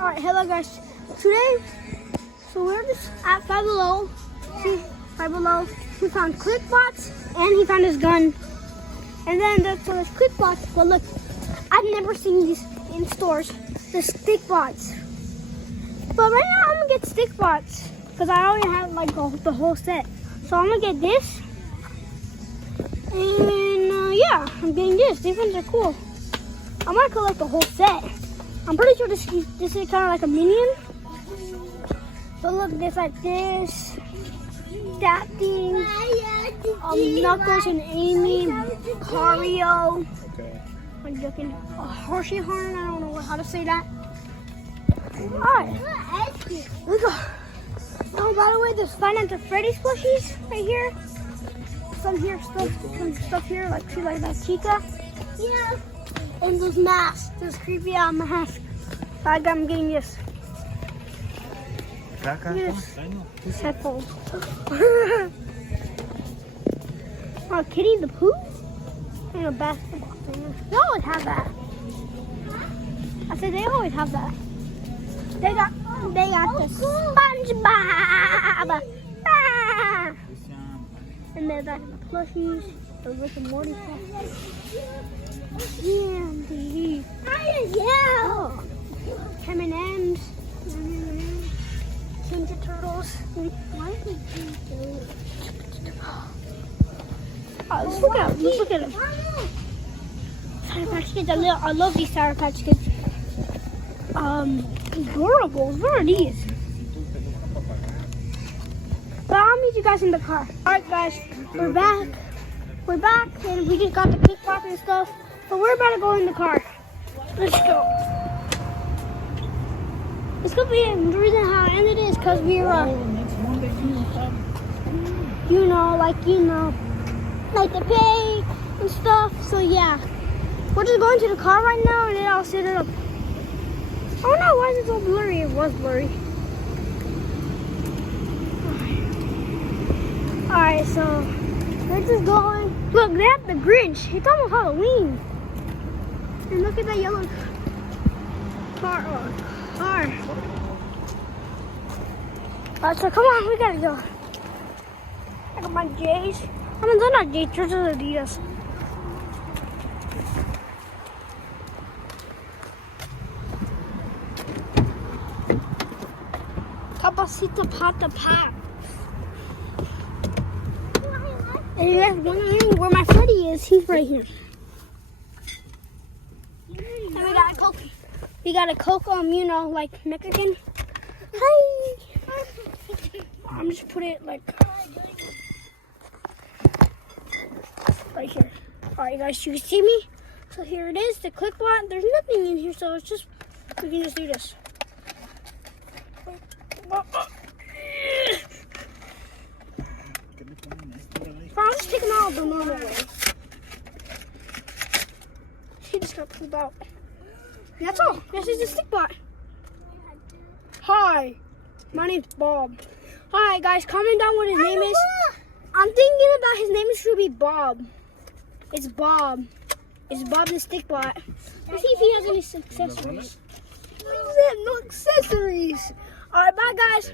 Alright, hello guys. Today, so we're just at Five Below. See, Five Below. He found ClickBots and he found his gun. And then there's ClickBots. But look, I've never seen these in stores. The stickbots. But right now I'm gonna get stickbots because I already have like the whole set. So I'm gonna get this. And yeah, I'm getting this. These ones are cool. I might collect the whole set. I'm pretty sure this is kind of like a minion. But look, there's like this, that thing, Knuckles and Amy, Cario. Okay. I'm looking a Hershey horn. I don't know how to say that. Alright. Look. Oh, by the way, there's Five Nights at Freddy's plushies right here. Some stuff here, like see like that Chica. Yeah. And those masks, those creepy masks. I'm getting this. Yes. This headphones. Oh, Kitty the Pooh? And a basketball thing. They always have that. I said they always have that. They got the SpongeBob. Ah! And there's like the plushies, the Rick and Morty plushies. Candy. Yeah. Oh. M&M's. Ninja Turtles. Why is it oh, let's look at them. Sour Patch Kids. I love these Sour Patch Kids. Adorable. What are these? But I'll meet you guys in the car. Alright guys, we're back. We're back and we just got the kickbox and stuff. But we're about to go in the car. Let's go. It's gonna be the reason how I ended it is because we were like the pay and stuff. So yeah. We're just going to the car right now and then I'll set it up. Oh no, why is it so blurry? It was blurry. Alright, so we're just going. Look, they have the Grinch. It's almost Halloween. And look at that yellow car. Alright, so come on, we gotta go. I got my J's. I mean, they're not J's, they're just Adidas. Capacita Pata Pop. And you guys wondering where my Freddy is? He's right here. And we got a Coke. We got a Coke, like Mexican. Hi. I'm just put it like right here. Alright guys, you can see me. So here it is, the ClickBot. There's nothing in here, so it's just, we can just do this. I'll just take them out the normal way. He just got pulled out. And that's all. This is the stickbot. Hi, my name's Bob. Hi guys, comment down what his name is. I'm thinking about his name should be Bob. It's Bob. It's Bob the stickbot. Let's see if he has any accessories. He said no accessories. Alright, bye guys.